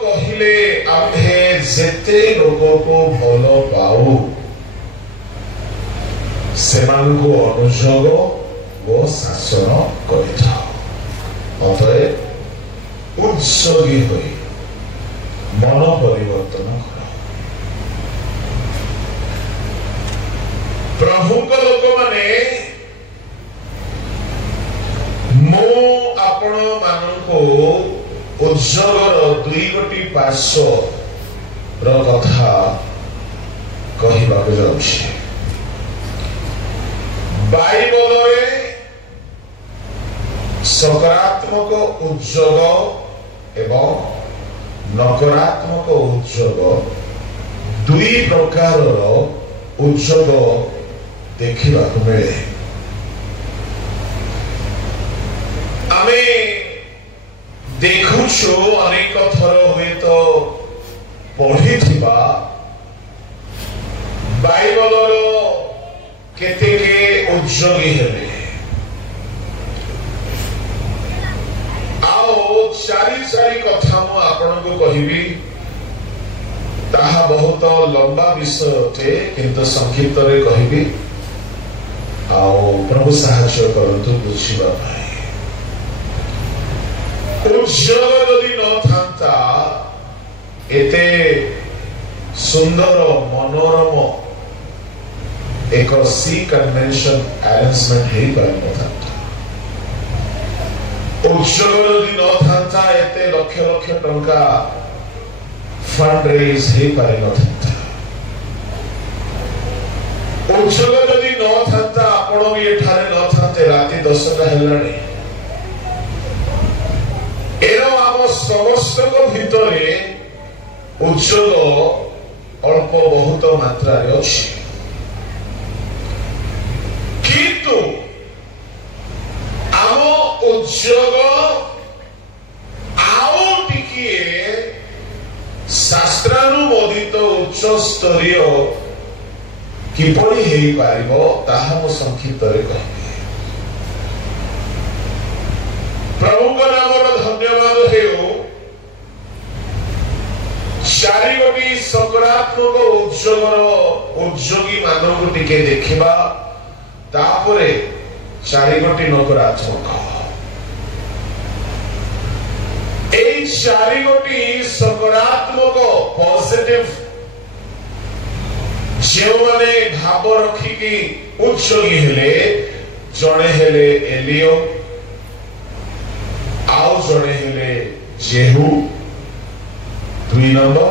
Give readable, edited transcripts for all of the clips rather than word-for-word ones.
कहले आम्हे जेते लोगों को भलो पाऊ सेमान को अनुजोग वो शासन करिथाओ अतएव उत्सर्गी हुई मन परिवर्तन कर प्रभु को लोक माने मो आपण मानको उद्योगर दुई गोटी पार्श्व र कथा कहिबाक जाउछि बाइबल रे सकारात्मक उद्योग एवं नकारात्मक उद्योग दुई प्रकार उद्योग देखा मिले आमे देखुछु अनेक थर हुए तो पढ़ी बाइबल केते उद्योगी हेले आओ चारि चारि कथा मु आपन को कहिबी ताहा बहुत लंबा विषय अटे किंतु संक्षिप्त रे कहिबी आओ प्रभु साहाय्य करंतु बुझिबा भाई उद्योग यदि न थांता एते सुंदर मनोरम एक सी कन्वेंशन अरेंजमेंट ही पारि न थांता उद्योग यदि न थांता एते लक्ष लक्ष टंका फंड रेज ही पारि न थांता उद्योग यदि न थांता आपण भी एठारे न थांते राति 10टा हेलाणी एरो आम समस्त भितरे उद्योग अल्प बहुत मात्रा अच्छी किंतु आम उद्योग आउ टिकिए शास्त्रानुमोदित उच्च स्तरीय किपरि हेई पारिबो ताहा मो संक्षिप्त रे कहबी प्रभु को नामर धन्यवाद हेउ चारि गोटी सकारात्मक उद्योगी मानव टिके देखिबा तापरे चारि गोटी नकारात्मक एई चारि गोटी सकारात्मक पॉजिटिव जो माने भाव रखिकी उद्योगी हेले जणे हेले एलियो आउ जड़े हेले जेहू 2 नंबर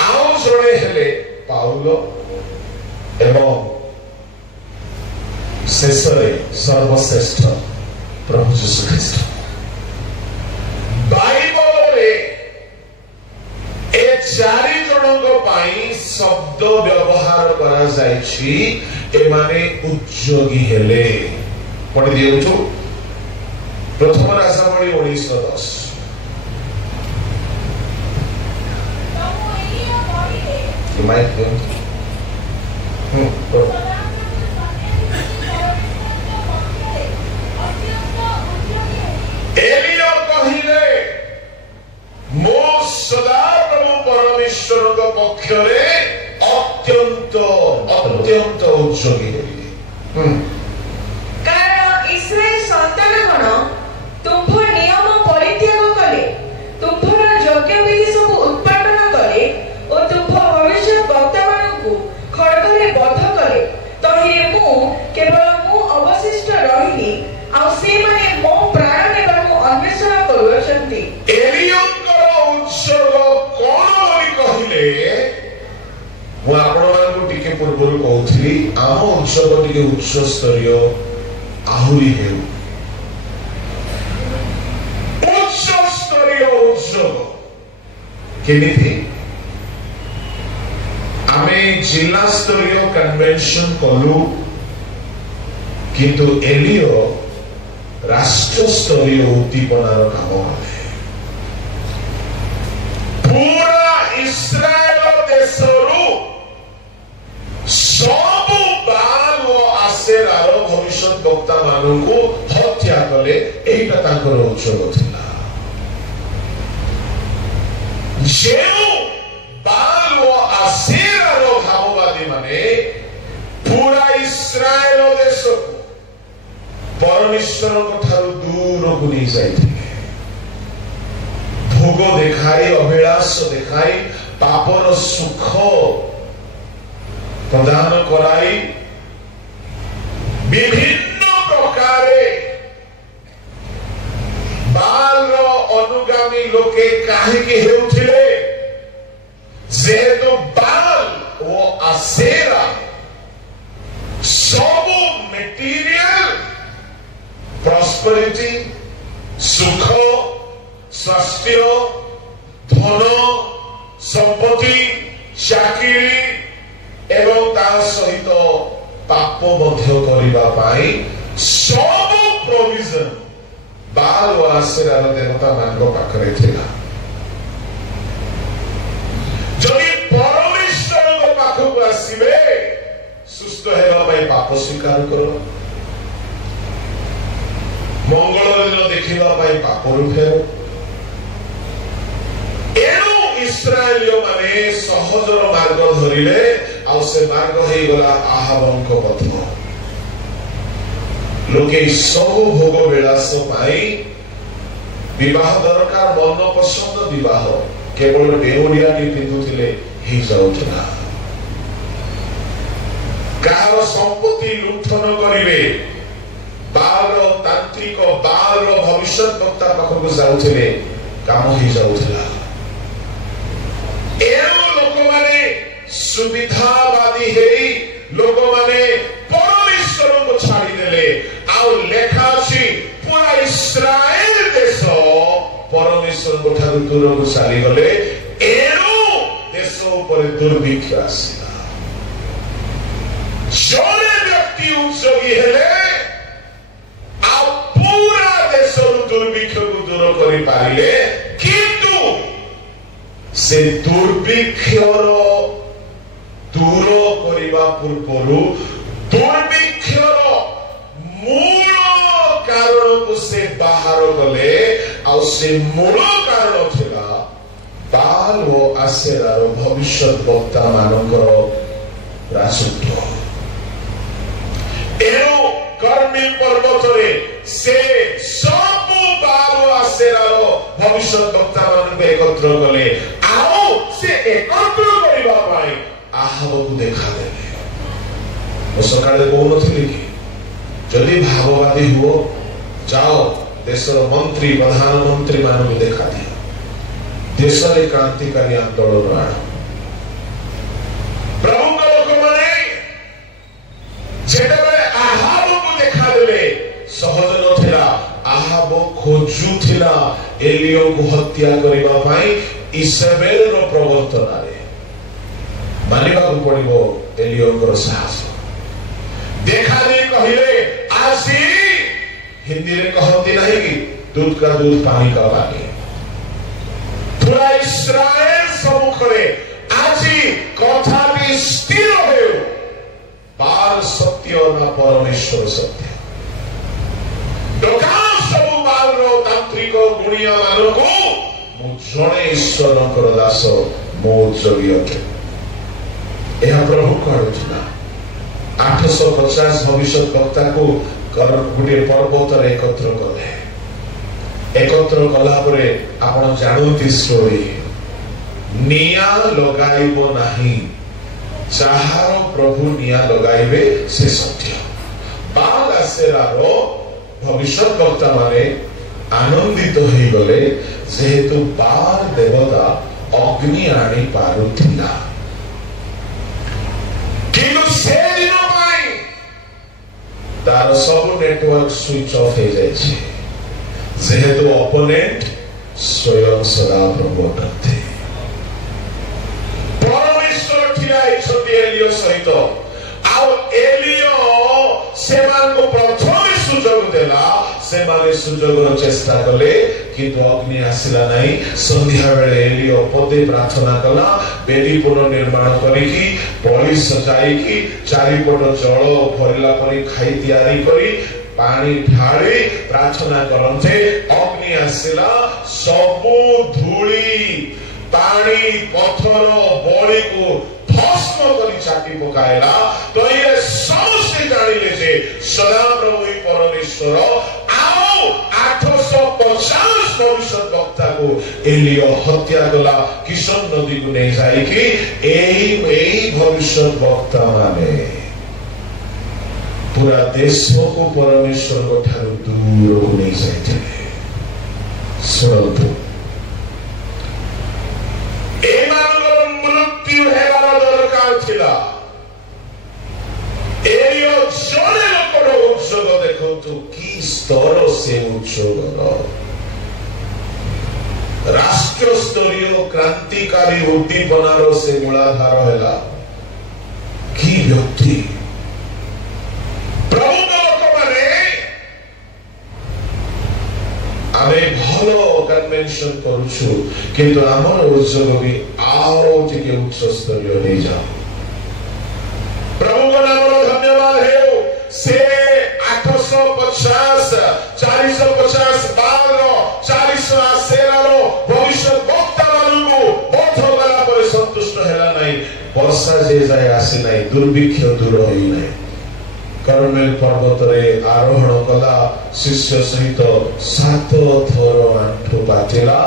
आउ जड़े हेले पाउलो एवं शेषरे सर्वश्रेष्ठ प्रभु यीशु ख्रीष्ट बाइबल रे ए चारि जनक पाई शब्द व्यवहार करा जायछि एमाने उद्योगी हेले पढ़ि दियौ प्रथम राजावली 1910 एलिया कहिले मो सदा प्रभु परमेश्वर पक्ष अत्यंत अत्यंत उद्योगी कारण इस्राएल संतानगण तुम नियम परित्याग कले तुमर यज्ञ विधि सब उत्पादन कले और तुम भविष्य वक्ता मानकु खड्गरे बध कले तहिरे मु केवल मु अवशिष्ट रहिली आ से माने मो प्राण नेबाकु अन्वेषण करूछंती एलियंकर उत्सर्ग कोन बोली कहिले मु आपण मानकु टिके पूर्वरु कहउथली आम उत्सर्ग टिके उच्च स्तरीय आहुरी हेउ केमिति आमे जिला स्तरीय कन्वेंशन कलु किंतु एलियो राष्ट्र स्तरीय उद्दीपनार काम कले पूरा इस्राएल देशरु सब बाल व आसेरार भविष्य वक्ता मानकु हत्या कले एटा तांकर उद्योग थिला ଯେଉଁ ବାଲ ଓ ଆସେରାର ଭାବବାଦୀ ମାନେ ପୁରା ଇସ୍ରାଏଲ ଦେଶକୁ ପରମେଶ୍ୱରଙ୍କ ଠାରୁ ଦୂରକୁ ନେଇ ଯାଇଥିଲେ। ଭୋଗ ଦେଖାଇ ଅଭିଳାଷ ଦେଖାଇ ପାପର ସୁଖ ପ୍ରଦାନ କରାଇ ବିଭିନ୍ନ ପ୍ରକାରେ ବାଲର ଅନୁଗାମୀ ଲୋକେ କାହିଁକି ହେଉଥିଲେ? ଯେହେତୁ ବାଲ ଓ ଆସେରା ସବୁ ମେଟେରିଆଲ ପ୍ରସ୍ପରିଟି, ସୁଖ, ସ୍ୱାସ୍ଥ୍ୟ, ଧନ, ସମ୍ପତ୍ତି, ଚାକିରି ଏବଂ ତା ସହିତ ପାପ ମଧ୍ୟ କରିବା ପାଇଁ ସବୁ ପ୍ରୋଭିଜନ ବାଲ ଓ ଆସେରାର ଦେବତା ମାନଙ୍କ ପାଖରେ ଥିଲା। ଯଦି ପରମେଶ୍ୱରଙ୍କ ପାଖକୁ ଆସିବେ, ସୁସ୍ଥ ହେବା ପାଇଁ ପାପ ସ୍ୱୀକାର କର, ମଙ୍ଗଳ ଦିନ ଦେଖିବା ପାଇଁ ପାପରୁ ଫେର। ଏଣୁ ଇସ୍ରାଏଲୀୟ ମାନେ ସହଜର ମାର୍ଗ ଧରିଲେ, ଆଉ ସେ ମାର୍ଗ ହେଇଗଲା ଆହାବଙ୍କ ପଥ। ଲୋକେ ସବୁ ଭୋଗ ବିଳାସ ପାଇଁ ବିବାହ ଦରକାର, ମନ ପସନ୍ଦ ବିବାହ କେବଳ ଡେଉଁରିଆଟି ପିନ୍ଧୁଥିଲେ ହେଇଯାଉଥିଲା। କାହାର ସମ୍ପତ୍ତି ଲୁଣ୍ଠନ କରିବେ, ବାଲର ତାନ୍ତ୍ରିକ ବାଲର ଭବିଷ୍ୟତ ବକ୍ତା ପାଖକୁ ଯାଉଥିଲେ, କାମ ହେଇଯାଉଥିଲା। ଏଣୁ ଲୋକମାନେ ସୁବିଧାବାଦୀ ହେଇ ଲୋକମାନେ ପରମେଶ୍ୱରଙ୍କୁ ଛାଡ଼ିଦେଲେ। ଆଉ ଲେଖା ଅଛି ପୁରା ଇସ୍ରାଏଲ ଦେଶ ପରମେଶ୍ୱରଙ୍କ ଠାରୁ ଦୂରକୁ ଚାଲିଗଲେ। ଏଣୁ ଦେଶ ଉପରେ ଦୁର୍ଭିକ୍ଷ ଆସିଲା। ଜଣେ ବ୍ୟକ୍ତି ଉତ୍ସୋଗୀ ହେଲେ ଆଉ ପୁରା ଦେଶରୁ ଦୁର୍ଭିକ୍ଷକୁ ଦୂର କରିପାରିଲେ। କିନ୍ତୁ ସେ ଦୁର୍ଭିକ୍ଷର ଦୂର କରିବା ପୂର୍ବରୁ ଦୁର୍ଭିକ୍ଷର ମୂଳ କାରଣକୁ ସେ ବାହାର କଲେ। ଆଉ ସେ ମୂଳ କାରଣ ଥିଲା ବାଲ ଓ ଆସେରାର ଭବିଷ୍ୟତ ବକ୍ତା ମାନଙ୍କର ରାଜତ୍ୱ। ଏଣୁ କର୍ମୀ ପର୍ବତରେ ସେ ସବୁ ବାଲ ଓ ଆସେରାର ଭବିଷ୍ୟତ ବକ୍ତା ମାନଙ୍କୁ ଏକତ୍ର କଲେ। ଆଉ ସେ ଏକତ୍ର କରିବା ପାଇଁ ଆହାବକୁ ଦେଖାଦେଲେ। ମୁଁ ସକାଳେ କହୁନଥିଲି କି ଯଦି ଭାବବାଦୀ ହୁଅ, ଯାଅ ଦେଶର ମନ୍ତ୍ରୀ ପ୍ରଧାନମନ୍ତ୍ରୀ ମାନଙ୍କୁ ଦେଖାଦିଅ, ଦେଶରେ କ୍ରାନ୍ତିକାରୀ ଆନ୍ଦୋଳନ ଆଣ। ପ୍ରଭୁଙ୍କ ଲୋକମାନେ ଯେତେବେଳେ ଆହାବକୁ ଦେଖାଦେଲେ, ସହଜ ନଥିଲା। ଆହାବ ଖୋଜୁଥିଲା ଏଲିୟକୁ ହତ୍ୟା କରିବା ପାଇଁ ଇସବେଲର ପ୍ରବର୍ତ୍ତନାରେ। ମାନିବାକୁ ପଡିବ ଏଲିୟଙ୍କର ସାହସ। ଦେଖାଦେଇ କହିଲେ, ଆସି ହିନ୍ଦୀରେ କହନ୍ତି ନାହିଁ କି ଦୁଧ କା ଦୁଧ ପାଣି କା ପାଣି। ପୁରା ଇସ୍ରାଏଲ ସମ୍ମୁଖରେ ଆଜି କଥାଟି ସ୍ଥିର ହେଉ, ବାଲ ସତ୍ୟ ନା ପରମେଶ୍ୱର ସତ୍ୟ। ଦୋକାନ ସବୁ ବାଲର ତାନ୍ତ୍ରିକ ଗୁଣିଆ ମାନଙ୍କୁ ମୁଁ ଜଣେ ଈଶ୍ୱରଙ୍କର ଦାସ, ମୋ ଉଦ୍ଯୋଗୀ ଅଟେ। ଏହା ପ୍ରଭୁଙ୍କ ଆଡୁ ଥିଲା। 850 ଭବିଷ୍ୟତ ବକ୍ତାକୁ ଗୋଟିଏ ପର୍ବତରେ ଏକତ୍ର କଲେ। ଏକତ୍ର କଲା ପରେ ଆପଣ ଜାଣନ୍ତି ଷ୍ଟୋରି, ନିଆଁ ଲଗାଇବ ନାହିଁ, ଯାହାର ପ୍ରଭୁ ନିଆଁ ଲଗାଇବେ ସେ ସତ୍ୟ। ବାଲ ଆସେରାର ଭବିଷ୍ୟତ ବକ୍ତା ମାନେ ଆନନ୍ଦିତ ହେଇଗଲେ, ଯେହେତୁ ବାଲ ଦେବତା ଅଗ୍ନି ଆଣି ପାରୁଥିଲା। କିନ୍ତୁ ସେ ଦିନ ପାଇଁ ତାର ସବୁ ନେଟୱାର୍କ ସୁଇଚ ଅଫ୍ ହେଇଯାଇଛି, ଯେହେତୁ ଅପୋନେଣ୍ଟ ସ୍ୱୟଂ ସଦାପ୍ରଭୁ ଅଟନ୍ତି। ପରମେଶ୍ୱର ଠିଆ ହେଇଛନ୍ତି ଏଲିୟ ସହିତ। ଆଉ ଏଲିୟ ସେମାନଙ୍କୁ ପ୍ରଥମେ ସୁଯୋଗ ଦେଲା, ସେମାନେ ସୁଯୋଗର ଚେଷ୍ଟା କଲେ, କିନ୍ତୁ ଅଗ୍ନି ଆସିଲା ନାହିଁ। ସନ୍ଧ୍ୟା ବେଳେ ଏଲିୟ ପଦେ ପ୍ରାର୍ଥନା କଲା, ବେଦୀ ପୁନଃନିର୍ମାଣ କରିକି ବଳି ସଜାଇକି ଚାରିପଟ ଜଳ ଭରିଲା ପରି ଖାଇ ତିଆରି କରି ପାଣି ଢାଳି ପ୍ରାର୍ଥନା କରନ୍ତେ। ଅଗ୍ନି ଆସିଲା, ସବୁ ଧୂଳି पानी पत्थर बड़ी को भस्म करी चाटी पकाइला तो ये समस्ते जानिले जे सदा प्रभु परमेश्वर आओ 850 भविष्य वक्ता को एलियो हत्या कला किशन नदी को नहीं जाए कि भविष्य वक्ता माने पूरा देश को परमेश्वर को ठारू दूर को नहीं जाए शुणु मृत्यु हेबार दरकार थिला एलियो जने लोकर उत्सव देखंतु की स्तर से उत्सवर राष्ट्र स्तरीय क्रांतिकारी उद्दीपनार से मूलाधार है कि व्यक्ति प्रभु लोक माने आमे भलो कन्वेंशन करूछु किंतु आमर उत्सव भी आओ टिके उच्च स्तरीय नहीं जाओ प्रभु का नाम धन्यवाद है से 850 450 12 400 सेनारो भविष्य वक्ता मानू बोध गला पर संतुष्ट हैला नहीं वर्षा जे जाय आसी नहीं दुर्भिक्ष दूर होई नहीं कर्मेल पर्वत रे आरोहण कला शिष्य सहित 7 थर आंठो बाटिला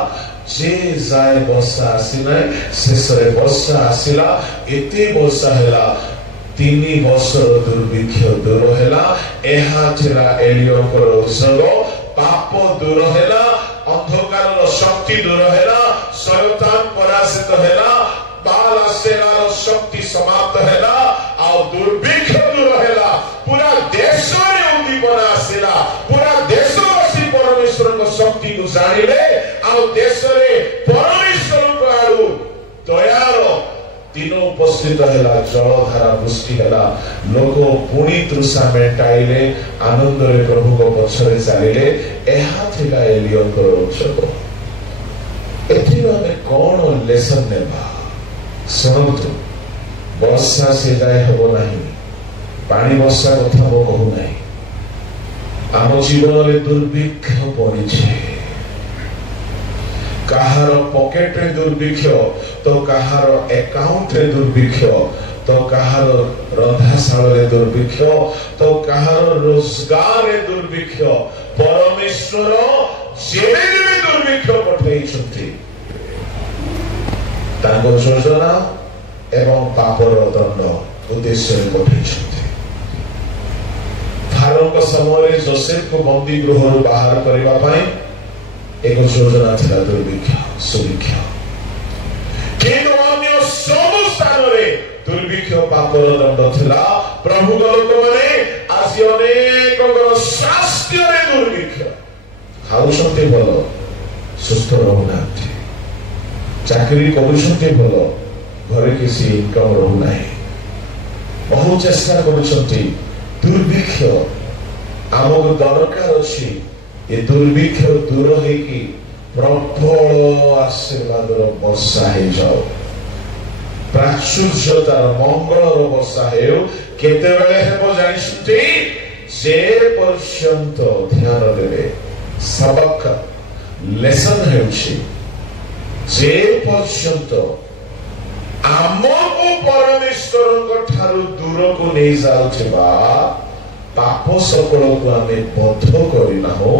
जे जाय वर्षा आसी नहीं शेष रे वर्षा आसीला एते वर्षा हैला 3 वर्षर दुर्भिक्ष दूर हैला एहा थिला एलियोकर उत्सव पाप दूर हैला अंधकारर शक्ति दूर हैला शयतान पराजित हैला बाल सेनार शक्ति समाप्त हैला आ दुर्भिक्ष दूर हैला पूरा देश रे उद्दीपना आसिला पूरा देशवासी परमेश्वर को शक्ति को जानिले आ देश रे परमेश्वर को आडू दयार तीनों उपस्थित हैला जलधारा वृष्टि हैला लोक पुणी तृषा मेटाइले आनंद रे प्रभु को पछरे चलिले एहा थिला एलियोकर उत्सव एथि हमें कौन लेसन नेबा सुनतु वर्षा से जाय हबो नहीं पानी वर्षा कथा मो कहू नहीं आम जीवन रे दुर्भिक्ष पड़ी छे कहार पॉकेट रे दुर्भिक्ष तो कहार अकाउंट रे दुर्भिक्ष तो कहार रंधाशाल रे दुर्भिक्ष तो कहार रोजगार रे दुर्भिक्ष परमेश्वर जेबे जेबे दुर्भिक्ष पठाई छथि तांको योजना एवं पापर दंड उद्देश्य पठाई छथि फारो को समय जोसेफ को बंदी गृह बाहर करबा पाई एक योजना थिला दुर्भिक्ष सुभिक्ष किंतु अन्य सब स्थान रे दुर्भिक्ष पापर दंड थिला प्रभु लोक माने आज अनेक स्वास्थ्य रे दुर्भिक्ष खाउछन्ते भलो सुस्थ रहउनांती चाकरी करूछन्ते भलो घरे किसी इनकम रहउ नाही बहुत चेष्टा करूछन्ते दुर्भिक्ष आमको दरकार अछि ये दुर्भिक्ष दूर है कि प्रबल आशीर्वाद वर्षा हो जाओ प्राचुर्यतार मंगल वर्षा हो केते बेले हेबो जानिसुते जे पर्यंत ध्यान देबे सबक लेसन हेउछि जे पर्यंत आमको परमेश्वर को ठारू दूर को नहीं जाउछबा पाप सकल को आमे बद्ध करिना हो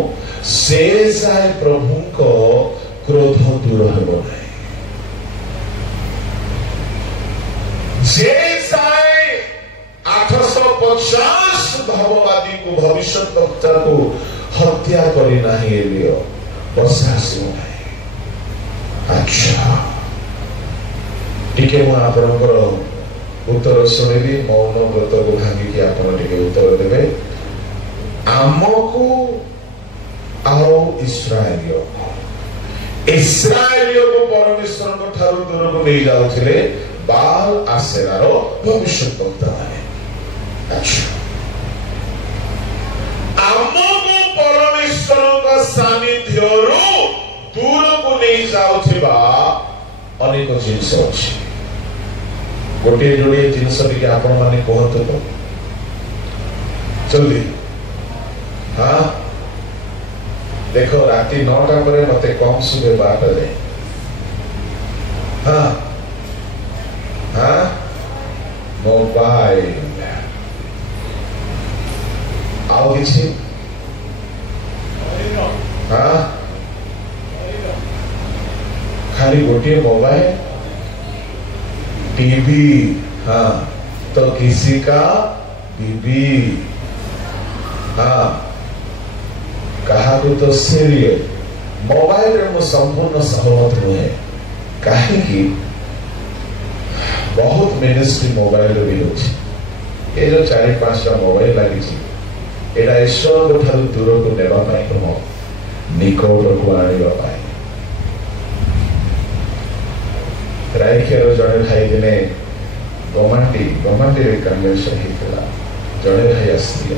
से जाय प्रभु को क्रोध दूर हेबो नाही जे जाय 850 भाववादी को भविष्य वक्ता को हत्या करिना ही एलियो वर्षा आसिबो नाही अच्छा टिके मु आपनकर उत्तर शुणिली मौन व्रत को भांगी कि आप उत्तर देवे आमको आओ इस्राएलियों को परमेश्वर को ठारू दूर को नहीं जाउथिले बाल आसेरार भविष्य वक्ता माने अच्छा आमको परमेश्वर का सानिध्य दूर को नहीं जाउथिबा अनेक जिनिस अछि गोटे जोड़े जिनस टिके आपण माने कहत तो जल्दी हाँ देखो राति 9टा पर मते कम सुबह 12टा जाए हाँ हाँ मोबाइल आओ किसी हाँ खाली गोटे मोबाइल टीवी हाँ तो किसी का बीबी हाँ कहा तो सीरियल मोबाइल रे मु संपूर्ण सहमत हुए कहीं बहुत मिनिस्ट्री मोबाइल भी होची ये जो 4-5टा मोबाइल लगी एटा ईश्वर ठार दूर को नेबा पाई तुम निकट को आनिबा पाई रायखेर जड़े भाई दिने गमाटी कन्वेंशन होता जड़े भाई आसते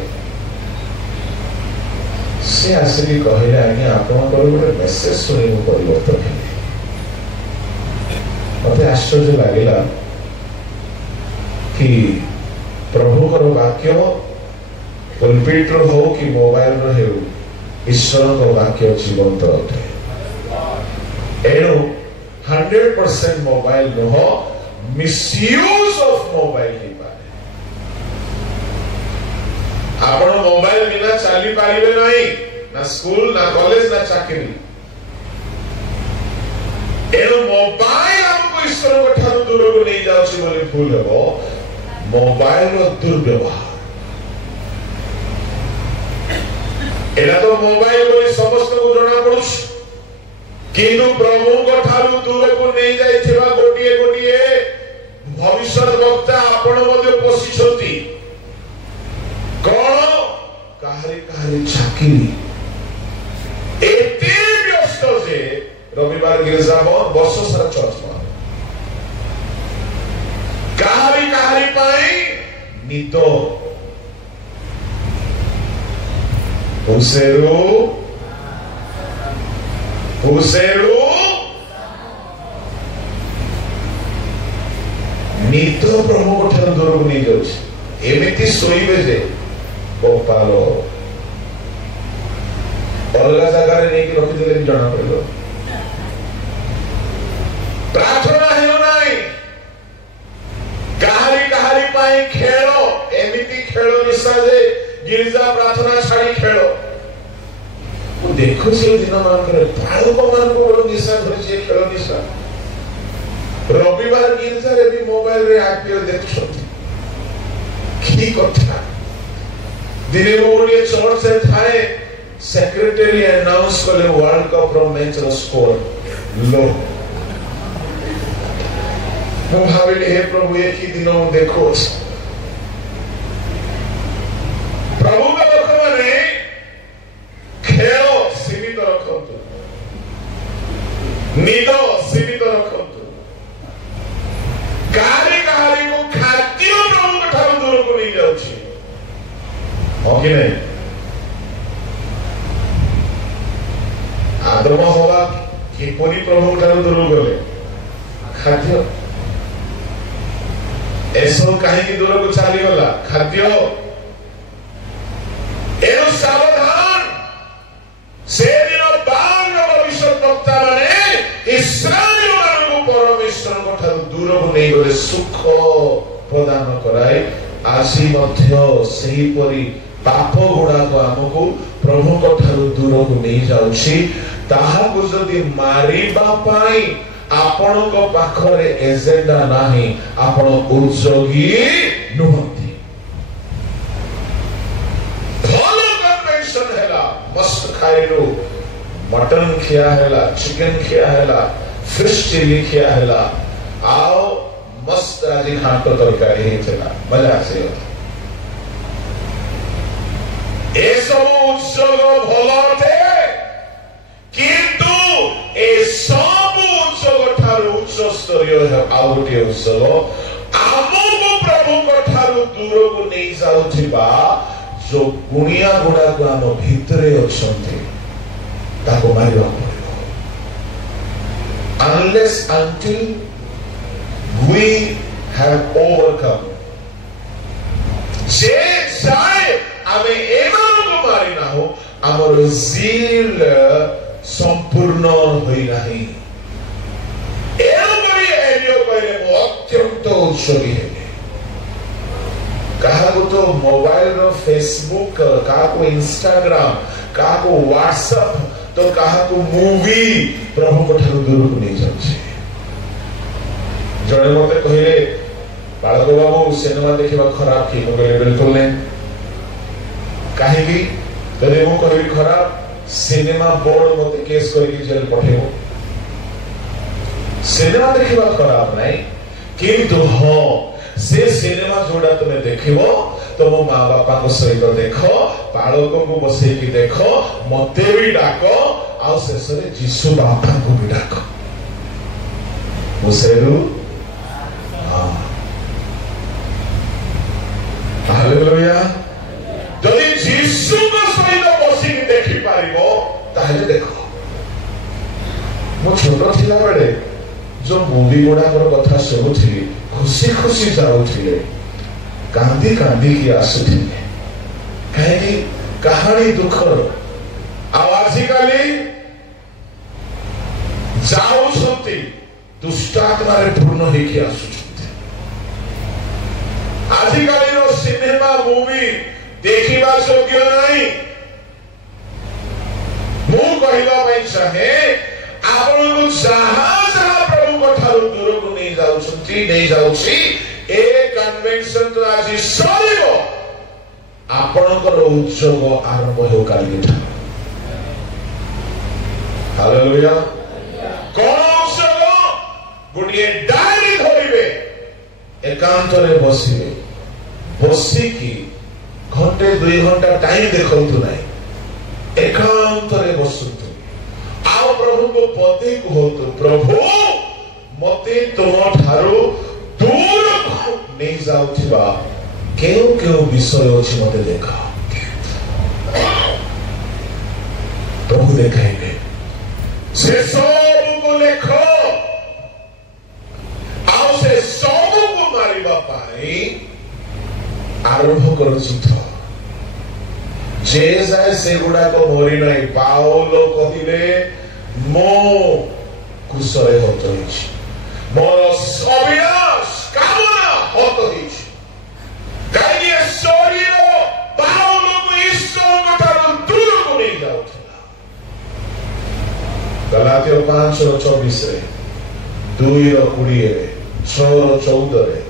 से आसिक कहले आज्ञा आपन गोटे मेसेज शुणी परिवर्तन है मत आश्चर्य लगे कि प्रभुकर वाक्य पुलपिट हो कि मोबाइल हो ईश्वर वाक्य जीवंत अटे एणु 100% मोबाइल नुह मिसयूज ऑफ मोबाइल ही पाए आपण मोबाइल बिना चली पारिबे नहीं ना स्कूल ना कॉलेज ना चाकरी एणु मोबाइल हमको ईश्वर को ठार दूर को नहीं जाउछि बोली भूल हेबो मोबाइल रो दुर्व्यवहार एला तो मोबाइल बोली समस्त को जणा पड़ुछ किंतु प्रभु को ठार दूर को नहीं जाइथिबा गोटिए गोटिए भविष्य वक्ता आपण मध्ये पोषिछंती कौन काहरी काहरी चाकरी एते व्यस्त जे रविवार गिरजा वर्ष सारा चर्च काहरी काहरी पाई निद पुसेरू निद प्रभु ठार दूर को नहीं जाउछि एमिति सोइबे जे गोपालो अलग जगह नहीं कि रखी देले जणा पड़ो प्रार्थना हेउ नाही काहरी काहरी पाई खेलो एमिति खेलो निशा जे गिरजा प्रार्थना छाड़ी खेलो वो देखो से दिन मान करे बालक मान को बड़ निशा धरि जे खेलो निशा रविवार गिरजा रे भी मोबाइल रे आईपीएल देखछथि की कथा दिने गोटे चर्च से थाए सेक्रेटरी अनाउंस कले वर्ल्ड कप रो मैच रो स्कोर लो मु भाविले हे प्रभु एक ही दिन देखो प्रभु का लोक माने खेल सीमित रखंतु निद सीमित रखंतु काहरी काहरी को खाद्य प्रभु ठार दूर को नहीं जाउछि कि नहीं आदम हवा किपरि प्रभु ठार दूर गले खाद्य ऐसो कहीं दूर को चली गला खाद्य एनु सावधान से दिन बाल भविष्य वक्ता माने इस्राएल मानक परमेश्वर को ठार दूर को नहीं गले सुख प्रदान कराए आसी मध्य सही परी पाप गुड़ा को आमको प्रभु को ठार दूर को नहीं जाउछि ताहा को जदी मारिबा पाई आपण को पाखरे एजेंडा नाही आपण उद्योगी नुहति फॉलो कन्वेंशन हैला मस्त खाइलो मटन खिया हैला चिकन खिया हैला फिश चिली खिया हैला आओ मस्त आज घाट तरकारी हेला मजा आसे ए सब उत्सव भलो थे किंतु ए सब उत्सव ठारू उच्च स्तरीय आउ गोटे उत्सव आमको प्रभु को ठारू दूर को नहीं जाउथिबा जो गुणिया गुड़ा को आम भितरे अछंती ताको मारिबा पड़िबो unless until we have overcome जे जाए आमे एमान को मारी ना हो आमर जील संपूर्ण होई नाही एवरी କହିଲେ ମୁଁ ଅତ୍ୟନ୍ତ ଉତ୍ସର୍ଗୀ ହେବି। କାହାକୁ ତ ମୋବାଇଲ ଫେସବୁକ୍, କାହାକୁ ଇନଷ୍ଟାଗ୍ରାମ, କାହାକୁ ହ୍ୱାଟ୍ସଆପ୍, ତ କାହାକୁ ମୁଭି ପ୍ରଭୁଙ୍କ ଠାରୁ ଦୂରକୁ ନେଇଯାଉଛି। ଜଣେ ମତେ କହିଲେ ବାଳକ ବାବୁ ସିନେମା ଦେଖିବା ଖରାପ କି? ମୁଁ କହିଲି ବିଲକୁଲ ନାହିଁ। କାହିଁକି? ଯଦି ମୁଁ କହିବି ଖରାପ, ସିନେମା ବୋର୍ଡ ମତେ କେସ୍ କରିକି ଜେଲ ପଠେଇବ। ସିନେମା ଦେଖିବା ଖରାପ ନାହିଁ, କିନ୍ତୁ ହଁ ସେ ସିନେମା ଯୋଉଟା ତୁମେ ଦେଖିବ ତମ ମା ବାପାଙ୍କ ସହିତ ଦେଖ, ବାଳକଙ୍କୁ ବସେଇକି ଦେଖ, ମତେ ବି ଡାକ, ଆଉ ଶେଷରେ ଯୀଶୁ ବାପାଙ୍କୁ ବି ଡାକ। ମୁଁ ସେରୁ ଯଦି ଯୀଶୁଙ୍କ ସହିତ ବସିକି ଦେଖିପାରିବ ତାହେଲେ ଦେଖ। ମୁଁ ଛୋଟ ଥିଲା ବେଳେ ଯୋଉ ମୁଭି ଗୁଡାକର କଥା ଶୁଣୁଥିଲି, ଖୁସି ଖୁସି ଯାଉଥିଲେ, କାନ୍ଦି କାନ୍ଦିକି ଆସୁଥିଲେ। କାହିଁକି? କାହାଣୀ ଦୁଃଖର। ଆଉ ଆଜିକାଲି ଯାଉଛନ୍ତି ଦୁଷ୍ଟାତ୍ମାରେ ପୂର୍ଣ୍ଣ ହେଇକି ଆସୁଛନ୍ତି। ଆଜିକାଲିର ସିନେମା ମୁଭି ଦେଖିବା ଯୋଗ୍ୟ ନାହିଁ। ମୁଁ କହିବା ପାଇଁ ଚାହେଁ, ଆପଣଙ୍କୁ ଯାହା ଯାହା ପ୍ରଭୁଙ୍କ ଠାରୁ ଦୂରକୁ ନେଇଯାଉଛି, ଏ କନଭେନସନ ତ ଆଜି ସରିବ, ଆପଣଙ୍କର ଉତ୍ସବ ଆରମ୍ଭ ହେଉ କାଲିଠାରୁ। ହାଲେଲୁୟା। କଣ ଉତ୍ସବ? ଗୋଟିଏ ଡାଏରୀ ଧରିବେ, ଏକାନ୍ତରେ ବସିବେ, ବସିକି ଘଣ୍ଟେ 2 ଘଣ୍ଟା ଟାଇମ ଦେଖନ୍ତୁ ନାହିଁ, ଏକାନ୍ତରେ ବସନ୍ତୁ, ଆଉ ପ୍ରଭୁଙ୍କୁ ପଦେ କୁହନ୍ତୁ, ପ୍ରଭୁ ମତେ ତୁମ ଠାରୁ ଦୂରକୁ ନେଇଯାଉଥିବା କେଉଁ କେଉଁ ବିଷୟ ଅଛି ମତେ ଦେଖ। ପ୍ରଭୁ ଦେଖାଇବେ। ସେ ସବୁକୁ ଲେଖ, ଆଉ ସେ ସବୁକୁ ମାରିବା ପାଇଁ ଆରମ୍ଭ କରୁଛି। ଯେ ଯାଏ ସେଗୁଡାକ ମରି ନାହିଁ। ପାଉଲ କହିଲେ ମୁଁ କୁଶରେ ହତ ହେଇଛି, ମୋର ଅଭିଳାଷ କାମନା ହତ ହେଇଛି। କାହିଁକି? ଶରୀର ପାଉଲକୁ ଈଶ୍ୱରଙ୍କ ଠାରୁ ଦୂରକୁ ନେଇଯାଉଥିଲା। ଗଲାତୀୟ 5:24, 2:20, 6:14,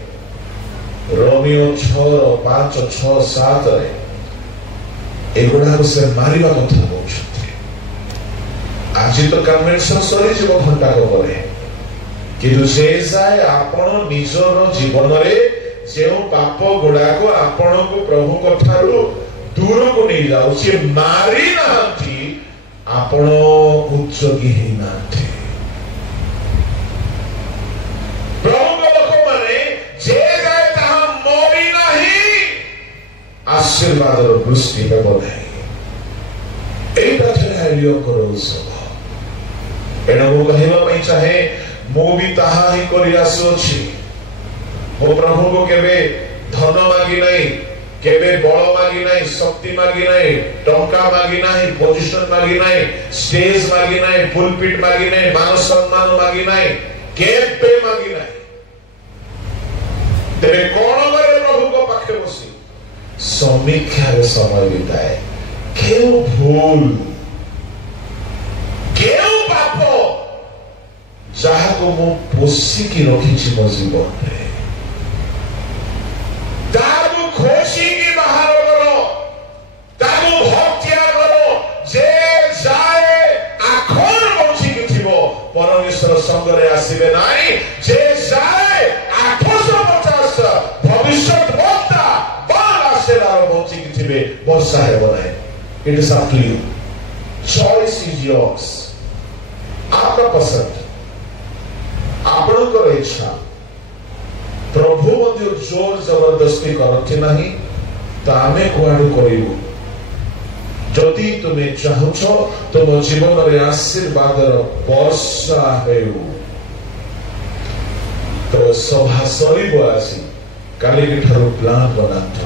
ରୋମିଓ 6:5, 6, 7 ଏଗୁଡାକୁ ସେ ମାରିବା କଥା କହୁଛନ୍ତି। ଆଜି ତ କନଭେନସନ ସରିଯିବ ଘଣ୍ଟାକ ପରେ, କିନ୍ତୁ ସେ ଯାଏ ଆପଣ ନିଜର ଜୀବନରେ ଯେଉଁ ପାପ ଗୁଡାକ ଆପଣଙ୍କୁ ପ୍ରଭୁଙ୍କ ଠାରୁ ଦୂରକୁ ନେଇଯାଉଛି, ମାରି ନାହାନ୍ତି, ଆପଣ ଉତ୍ସର୍ଗୀ ହେଇନାହାନ୍ତି। ପ୍ରଭୁଙ୍କ ଲୋକମାନେ ଯେ ଯାଏ ତାହା ମରି ନାହିଁ, ଆଶୀର୍ବାଦର ବୃଷ୍ଟି ହେବ ନାହିଁ। ଏଇଟା ଥିଲା ଏଲିୟଙ୍କର ଉତ୍ସବ। ଏଣୁ ମୁଁ କହିବା ପାଇଁ ଚାହେଁ, ମୁଁ ବି ତାହା ହିଁ କରି ଆସୁଅଛି। ମୋ ପ୍ରଭୁଙ୍କୁ କେବେ ଧନ ମାଗି ନାହିଁ, କେବେ ବଳ ମାଗି ନାହିଁ, ଶକ୍ତି ମାଗି ନାହିଁ, ଟଙ୍କା ମାଗି ନାହିଁ, ପୋଜିସନ ମାଗି ନାହିଁ, ଷ୍ଟେଜ ମାଗି ନାହିଁ, ପୁଲପିଟ ମାଗି ନାହିଁ, ମାନ ସମ୍ମାନ ମାଗି ନାହିଁ, କେବେ ମାଗି ନାହିଁ। ତେବେ କଣ କରେ? ପ୍ରଭୁଙ୍କ ପାଖେ ବସି ସମୀକ୍ଷାରେ ସମୟ ବିତାଏ। କେଉଁ ଭୁଲ, କେଉଁ ପାପ ଯାହାକୁ ମୁଁ ପୋଷିକି ରଖିଛି ମୋ ଜୀବନରେ, ତାକୁ ଖୋଜିକି ବାହାର କର, ତାକୁ ହତ୍ୟା କର। ଯେ ଯାଏ ଆଖର ବଞ୍ଚିକି ଥିବ ପରମେଶ୍ୱର ସଙ୍ଗରେ ଆସିବେ ନାହିଁ। ଯେ ଯାଏ 850 ଭବିଷ୍ୟତ ବକ୍ତା ବଞ୍ଚିକି ଥିବେ, ବର୍ଷା ହେବ ନାହିଁ। It is up to you. Choice is yours. आपका पसंद, ଆପଣଙ୍କର ଇଚ୍ଛା। ପ୍ରଭୁ ମଧ୍ୟ ଜୋର ଜବରଦସ୍ତି କରନ୍ତି ନାହିଁ, ତ ଆମେ କୁଆଡୁ କରିବୁ? ଯଦି ତୁମେ ଚାହୁଁଛ ତୁମ ଜୀବନରେ ଆଶୀର୍ବାଦର ବର୍ଷା ହେଉ, ତ ସଭା ସରିବ ଆସି, କାଲିକି ଠାରୁ ପ୍ଲାନ୍ ବନାନ୍ତୁ।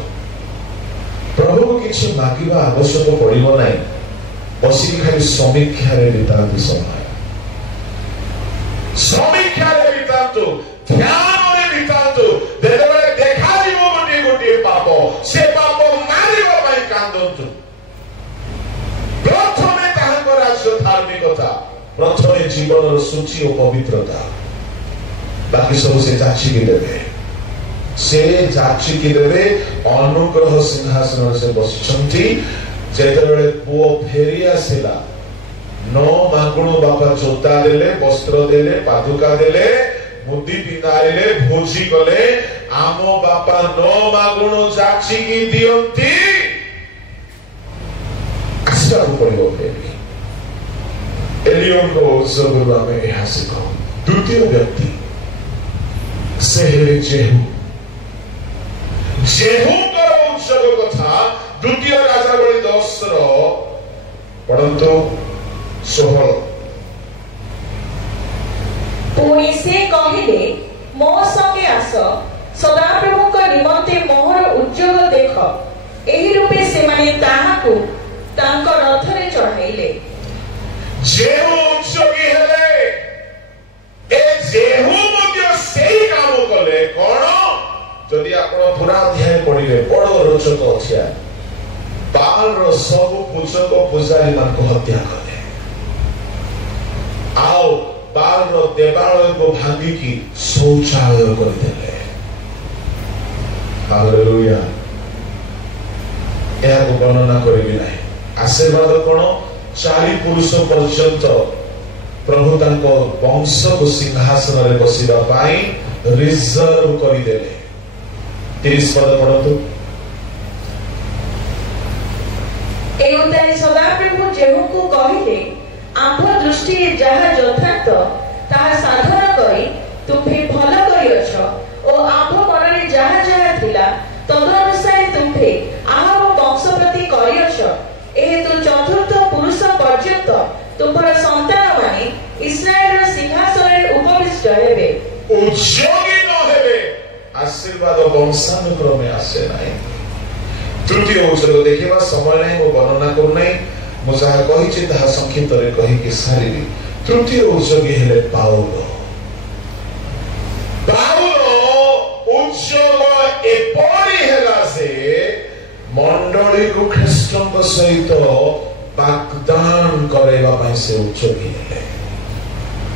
ପ୍ରଭୁକୁ କିଛି ମାଗିବା ଆବଶ୍ୟକ ପଡିବ ନାହିଁ, ବସିକି ଖାଲି ସମୀକ୍ଷାରେ ବିତାନ୍ତୁ ସମୟ। ସମୀକ୍ଷାରେ ବିତାନ୍ତୁ, ଧ୍ୟାନରେ ବିତାନ୍ତୁ। ଯେତେବେଳେ ଦେଖାଯିବ ଗୋଟିଏ ଗୋଟିଏ ପାପ, ସେ ପାପ ମାରିବା ପାଇଁ କାନ୍ଦନ୍ତୁ। ପ୍ରଥମେ ତାହାଙ୍କ ରାଜ୍ୟ ଧାର୍ମିକତା, ପ୍ରଥମେ ଜୀବନର ସୂଚି ଓ ପବିତ୍ରତା, ବାକି ସବୁ ସେ ଯାଚିକି ଦେବେ। ସେ ଯାଚିକି ଦେବେ। ଅନୁଗ୍ରହ ସିଂହାସନରେ ସେ ବସିଛନ୍ତି। ଯେତେବେଳେ ପୁଅ ଫେରି ଆସିଲା, ନ ମାଗୁଣୁ ବାପା ଜୋତା ଦେଲେ, ବସ୍ତ୍ର ଦେଲେ, ପାଦୁକା ଦେଲେ, ମୁଦି ପିନ୍ଧାଇଲେ, ଭୋଜି କଲେ। ଆମ ବାପା ନ ମାଗୁଣୁ ଯାଚିକି ଦିଅନ୍ତି। ଆସିବାକୁ ପଡିବ ଫେରି। ଏଲିୟଙ୍କ ଉତ୍ସବରୁ ଆମେ ଏହା ଶିଖୁ। ଦ୍ୱିତୀୟ ବ୍ୟକ୍ତି ସେ ହେଲେ ଜେହୁ। ଜେହୁଙ୍କର ଉତ୍ସବ କଥା ଦ୍ୱିତୀୟ ରାଜାବଳୀ 10ର ପଢନ୍ତୁ 16। ପୁଣି ସେ କହିଲେ, ମୋ ସଙ୍ଗେ ଆସ, ସଦାପ୍ରଭୁଙ୍କ ନିମନ୍ତେ ମୋହର ଉଦ୍ଯୋଗ ଦେଖ। ଏହି ରୂପେ ସେମାନେ ତାହାକୁ ତାଙ୍କ ରଥରେ ଚଢ଼ାଇଲେ। ଜେହୁ ଉତ୍ସବୀ ହେଲେ। ଏ ଜେହୁ ମଧ୍ୟ ସେଇ କାମ କଲେ। କଣ? ଯଦି ଆପଣ ପୁରା ଅଧ୍ୟାୟ ପଢିବେ, ବଡ ରୋଚକ ଅଛି। ବାଲର ସବୁ ପୂଜକ ପୂଜାରୀ ମାନଙ୍କୁ ହତ୍ୟା କଲେ, ଆଉ ବାଲର ଦେବାଳୟକୁ ଭାଙ୍ଗିକି ଶୌଚାଳୟ କରିଦେଲେ। ହାଲେଲୁୟା। ଏହାକୁ ବର୍ଣ୍ଣନା କରିବି ନାହିଁ। ଆଶୀର୍ବାଦ କଣ? 4 ପୁରୁଷ ପର୍ଯ୍ୟନ୍ତ ପ୍ରଭୁ ତାଙ୍କ ବଂଶକୁ ସିଂହାସନରେ ବସିବା ପାଇଁ ରିଜର୍ଭ କରିଦେଲେ। 30 ପଦ ପଢନ୍ତୁ। ଏଉତାରେ ସଦାପ୍ରଭୁ ଜେହୁଙ୍କୁ କହିଲେ, ଆମ୍ଭ ଦୃଷ୍ଟିରେ ଯାହା ଯଥାର୍ଥ ତାହା ସାଧନ କରି ତୁମ୍ଭେ ଭଲ କରିଅଛ, ଓ ଆମ୍ଭ ମନରେ ଯାହା ଯାହା ଥିଲା ତଦନୁସାରେ ତୁମ୍ଭେ ଆହବ ବଂଶ ପ୍ରତି କରିଅଛ। ଏହେତୁ 4ର୍ଥ ପୁରୁଷ ପର୍ଯ୍ୟନ୍ତ ତୁମ୍ଭର ସନ୍ତାନମାନେ ଇସ୍ରାଏଲର ସିଂହାସନରେ ଉପବିଷ୍ଟ ହେବେ। ଉଦ୍ଯୋଗୀ ନ ହେବେ ଆଶୀର୍ବାଦ ବଂଶାନୁକ୍ରମେ ଆସେ ନାହିଁ। ତୃତୀୟ ଉତ୍ସବ ଦେଖିବା ସମୟ ନାହିଁ, ମୁଁ ବର୍ଣ୍ଣନା କରୁନାହିଁ। ମୁଁ ଯାହା କହିଛି ତାହା ସଂକ୍ଷିପ୍ତରେ କହିକି ସାରିବି। ତୃତୀୟ ଉତ୍ସବୀ ହେଲେ ପାଉଲ। ପାଉଲ ଉତ୍ସବ ଏପରି ହେଲା ଯେ ମଣ୍ଡଳୀକୁ ଖ୍ରୀଷ୍ଟଙ୍କ ସହିତ ବାଗଦାନ କରାଇବା ପାଇଁ ସେ ଉତ୍ସବୀ ହେଲେ।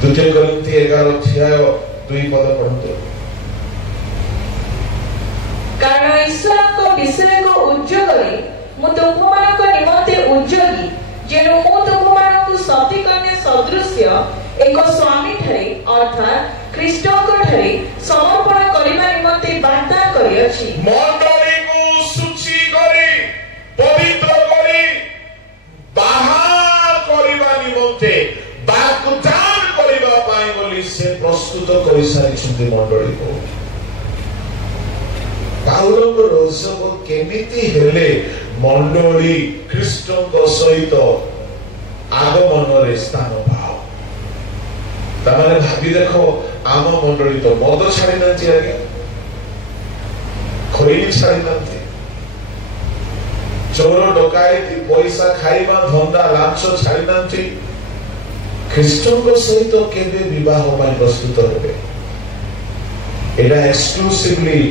2 କରିନ୍ଥୀ 11 ଅଧ୍ୟାୟ 2 ପଦ ପଢନ୍ତୁ। କାରଣ ଈଶ୍ୱରଙ୍କ ବିଷୟକ ଉଦ୍ଯୋଗରେ ମୁଁ ତୁମ୍ଭମାନଙ୍କ ନିମନ୍ତେ ଉଦ୍ଯୋଗୀ, ଯେଣୁ ମୁଁ ତୁମ୍ଭମାନଙ୍କୁ ସତୀ କନ୍ୟା ସଦୃଶ୍ୟ ଏକ ସ୍ୱାମୀ ଠାରେ ଅର୍ଥାତ୍ ଖ୍ରୀଷ୍ଟଙ୍କ ଠାରେ ସମର୍ପଣ କରିବା ନିମନ୍ତେ ବାଗଦାନ କରିଅଛି। ମଣ୍ଡଳୀକୁ ସୂଚୀ କରି, ପବିତ୍ର କରି, ବାହାର କରିବା ନିମନ୍ତେ ବାଗଦାନ କରିବା ପାଇଁ ବୋଲି ସେ ପ୍ରସ୍ତୁତ କରିସାରିଛନ୍ତି ମଣ୍ଡଳୀକୁ। ପାଉଲଙ୍କର ଉତ୍ସବ କେମିତି ହେଲେ ମଣ୍ଡଳୀ ଖ୍ରୀଷ୍ଟଙ୍କ ସହିତ ଆଗମନରେ ସ୍ଥାନ ପାଅ? ତାମାନେ ଭାବି ଦେଖ, ଆମ ମଣ୍ଡଳୀ ତ ମଦ ଛାଡି ନାହାନ୍ତି, ଆଜ୍ଞା ଖଇନି ଛାଡି ନାହାନ୍ତି, ଚୋର ଡକାୟତି ପଇସା ଖାଇବା ଧନ୍ଦା ଲାଞ୍ଚ ଛାଡି ନାହାନ୍ତି। ଖ୍ରୀଷ୍ଟଙ୍କ ସହିତ କେବେ ବିବାହ ପାଇଁ ପ୍ରସ୍ତୁତ ହେବେ? ଏଇଟା ଏକ୍ସକ୍ଲୁସିଭଲି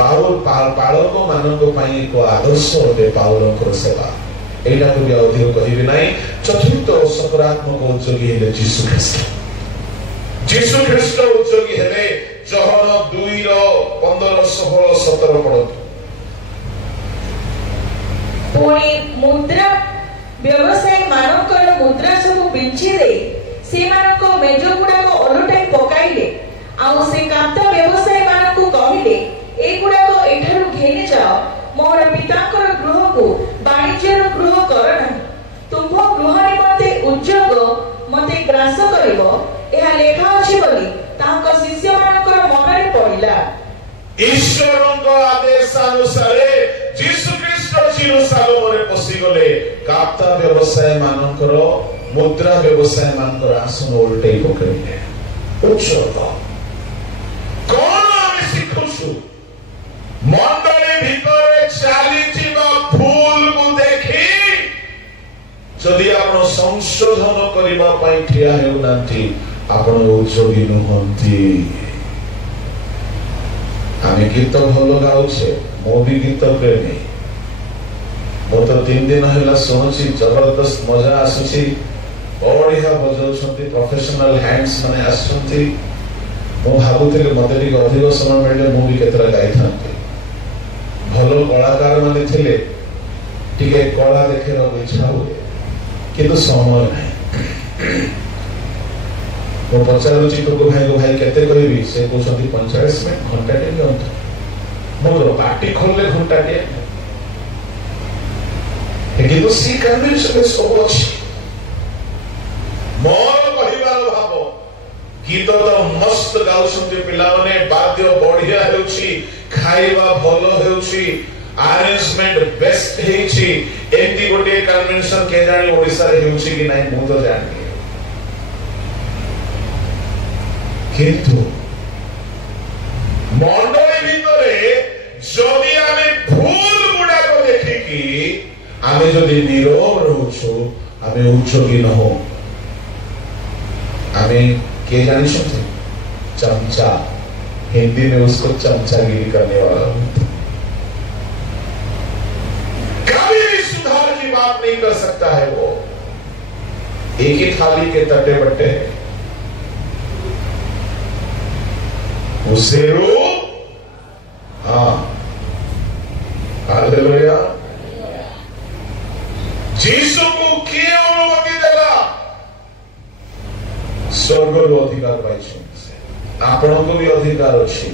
ପାଳକ ମାନଙ୍କ ପାଇଁ ଏକ ଆଦର୍ଶ ଅଟେ ପାଉଲଙ୍କର ସେବା। ଏଇଟାକୁ ବି ଅଧିକ କହିବି ନାହିଁ। 4ର୍ଥ ସକାରାତ୍ମକ ଉଦ୍ଯୋଗୀ ହେଲେ ଯୀଶୁ ଖ୍ରୀଷ୍ଟ। ଯୀଶୁ ଖ୍ରୀଷ୍ଟ ଉଦ୍ଯୋଗୀ ହେଲେ। ଜହନ 2:15, 16, 17 ପଢନ୍ତୁ। ପୁଣି ମୁଦ୍ରା ବ୍ୟବସାୟୀ ମାନଙ୍କର ମୁଦ୍ରା ସବୁ ବିଞ୍ଚି ଦେଇ ସେମାନଙ୍କ ମେଜ ଗୁଡାକ ଓଲଟାଇ ପକାଇଲେ। ଆଉ ସେ କାନ୍ତା ବ୍ୟବସାୟୀ ମାନଙ୍କୁ କହିଲେ, ଏଗୁଡାକ ଏଠାରୁ ଘେନି ଯାଅ, ମୋର ପିତାଙ୍କର ଗୃହକୁ ବାଣିଜ୍ୟର ଗୃହ କର ନାହିଁ। ତୁମ୍ଭ ଗୃହ ନିମନ୍ତେ ଉଦ୍ଯୋଗ ମତେ ଗ୍ରାସ କରିବ, ଏହା ଲେଖା ଅଛି ବୋଲି ତାଙ୍କ ଶିଷ୍ୟମାନଙ୍କର ମନରେ ପଡ଼ିଲା। ଈଶ୍ୱରଙ୍କ ଆଦେଶାନୁସାରେ ଯୀଶୁ ଖ୍ରୀଷ୍ଟ ଜେରୁସାଲେମରେ ପଶିଗଲେ। କାପ୍ତା ବ୍ୟବସାୟୀ ମାନଙ୍କର, ମୁଦ୍ରା ବ୍ୟବସାୟୀ ମାନଙ୍କର ଆସନ ଓଲଟେଇ ପକାଇଲେ। ଉଚ୍ଚତ କଣ ଆମେ ଶିଖୁଛୁ? ମଣ୍ଡଳୀ ଭିତରେ ଚାଲିଥିବା ଭୁଲକୁ ଦେଖି ଯଦି ଆପଣ ସଂଶୋଧନ କରିବା ପାଇଁ ଠିଆ ହେଉନାହାନ୍ତି, ଆପଣ ଉଦ୍ଯୋଗୀ ନୁହନ୍ତି। आम गीत भल गाऊे मो भी गीत प्रेमी मो तो 3 दिन है शुणुची जबरदस्त मजा आसुची बढ़िया बजाऊँ प्रोफेशनल हैंड्स माने आसुंती मु भावुली मत अधिक समय मिले मुझे केतरा गाई था भल कलाकार मैंने थे टे कला देखा इच्छा हुए किंतु समय नहीं मु पचारूची टुकु भाई को भाई केते कहबी से कहते 45 मिनट घंटा टे दिखाँ मोर पार्टी खोलले घंटा टे किंतु सी कन्वेंशन सब अच्छी मोर कहिबार भाव गीत तो मस्त गाउछन्ते पिला माने वाद्य बढ़िया हेउछि खाइबा भलो हेउछि अरेंजमेंट बेस्ट हेछि एंती गोटे कन्वेंशन के जानी ओडिसा रे हेउछि कि नाही मु तो जानि किंतु मंडली भितरे जदि आमे भूल गुडा को देखि कि आमे जदि नीरव रहउछु आमे उच्चोगी न हो आमे के जानी सकते चमचा हिंदी में उसको चमचागिरी करने वाला कभी भी सुधार की बात नहीं कर सकता है वो एक ही थाली के तटे बट्टे उसे रूप हाँ हालेलुया जीसु को किए अनुमति देला स्वर्ग अधिकार पाई आपण को भी अधिकार अच्छी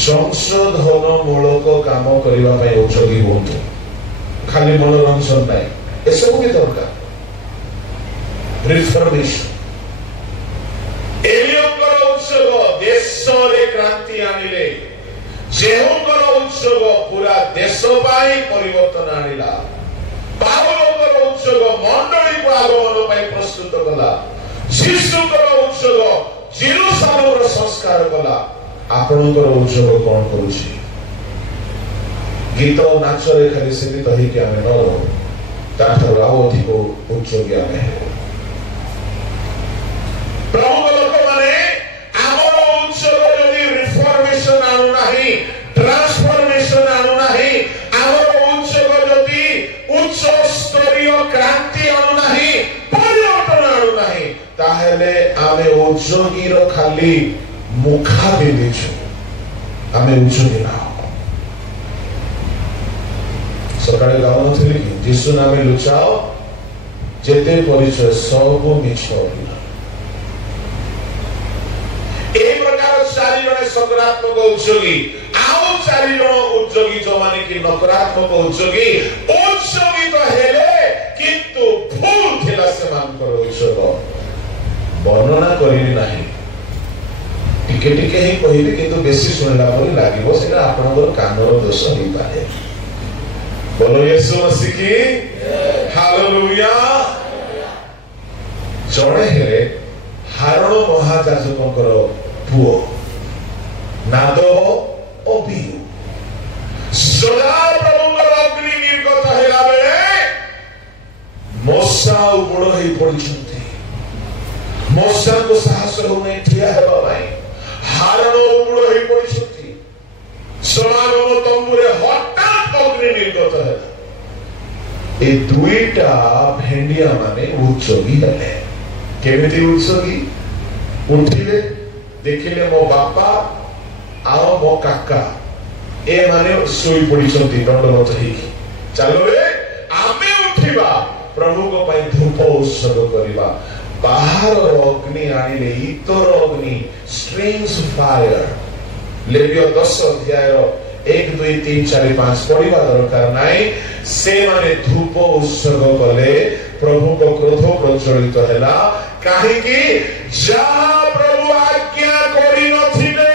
संशोधन मूलक काम करने उपयोगी हूँ खाली मनोरंजन नहीं ये सब भी दरकार रिफॉर्मेशन एलियकर उत्सव देश रे क्रांति आनिले जेहुकर उत्सव पूरा देश पाई परिवर्तन आनिला पावलकर उत्सव मंडली को आगमन पाई प्रस्तुत कला शिशुकर उत्सव जेरूसालेम संस्कार कला आपणकर उत्सव कौन करुछि गीत नाच रे खाली सीमित ही कि आमे न रहू ताठर राव अधिक उच्चोगी आमे हे प्रभु लोक माने आमर उत्सव यदि रिफॉर्मेशन आनु नाही ट्रांसफॉर्मेशन आनु नाही आमर उत्सव यदि उच्च स्तरीय क्रांति आनु नाही परिवर्तन आनु नाही ताहेले आमे उच्चोगी रो खाली मुखा बिंदिछु आमे उच्चोगी ना सकाळे गाउन थली कि जीसु नामे लुचाओ जेते परिचय सब मिछ ए प्रकार चारि जण सकारात्मक उद्योगी आउ चारि जण उद्योगी जो माने कि नकारात्मक उद्योगी तो हेले किंतु भूल थिला से मान कर उद्योग वर्णना करिनि नाही टिके टिके ही कहिबे किंतु बेसी सुनला परि लागिवो सेटा आपनकर कानर दोष होई पारे बोलो यीशु मसीह की हालेलुया जड़े हेले हारण महाजाजकंकर पुओ नादो अबियु सदा प्रभुकर अग्नि निर्गत हेला बेले मोसा उबड़ ही पड़िछंती मोसा को साहस होने ठिया हेबा भाई हारण उबड़ ही पड़िछंती समागम तंबुरे हठात अग्नि निर्गत है ए दुईटा भेंडिया माने उच्चोगी हेले केमिति उच्चोगी उठिले देखिले मो बापा आओ मो काका ए माने सोई पड़िछंती दंडवत ही चलो रे आमे उठिबा प्रभु को पई धूप उत्सव करिबा बाहर अग्नि आनिले इतर अग्नि स्ट्रिंग्स फायर लेवियो 10 अध्याय 1 2 3 4 5 पढ़िबा दरकार नाही से माने धूप उत्सव कले प्रभु को क्रोध प्रज्वलित हैला काहे कि जहां प्रभु आज्ञा करि नथिले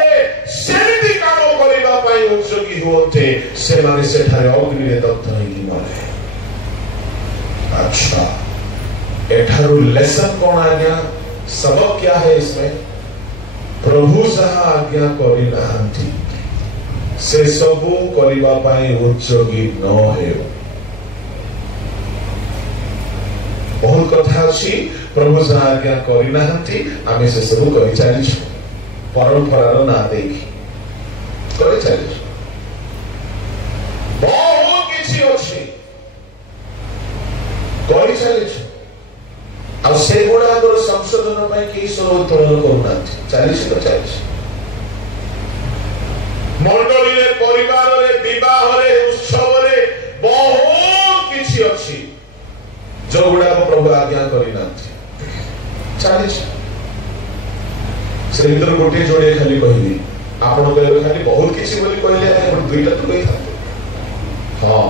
सेति काम करिबा पई उत्सुकी होते से माने सेठारे अग्नि रे दग्ध होई मरे अच्छा एठारु लेसन कोन आज्ञा सबक क्या है इसमें प्रभु जहां आज्ञा करि नाहंती से सबु करिबा पई उच्चोगी न हे बहुत कथा अछि प्रभु जहां आज्ञा करि नाहंती आमे से सबु करि चालिछु परंपरार ना देखि କରି ଚାଲିଛୁ। ବହୁତ କିଛି ଅଛି କରି ଚାଲିଛୁ, ଆଉ ସେଗୁଡାକର ସଂଶୋଧନ ପାଇଁ କେହି ସବୁ ଉତ୍ତୋଳନ କରୁନାହାନ୍ତି। ଚାଲିଛି ତ ଚାଲିଛି। ମଣ୍ଡଳୀରେ, ପରିବାରରେ, ବିବାହରେ, ଉତ୍ସବରେ ବହୁତ କିଛି ଅଛି ଯୋଉଗୁଡାକ ପ୍ରଭୁ ଆଜ୍ଞା କରିନାହାନ୍ତି। ଚାଲିଛି। ସେ ଭିତରୁ ଗୋଟିଏ ଯୋଡ଼ିଏ ଖାଲି କହିବି। ଆପଣ କହିବେ ଖାଲି ବହୁତ କିଛି ବୋଲି କହିଲେ ଦୁଇଟା ତ କହିଥାନ୍ତେ। ହଁ,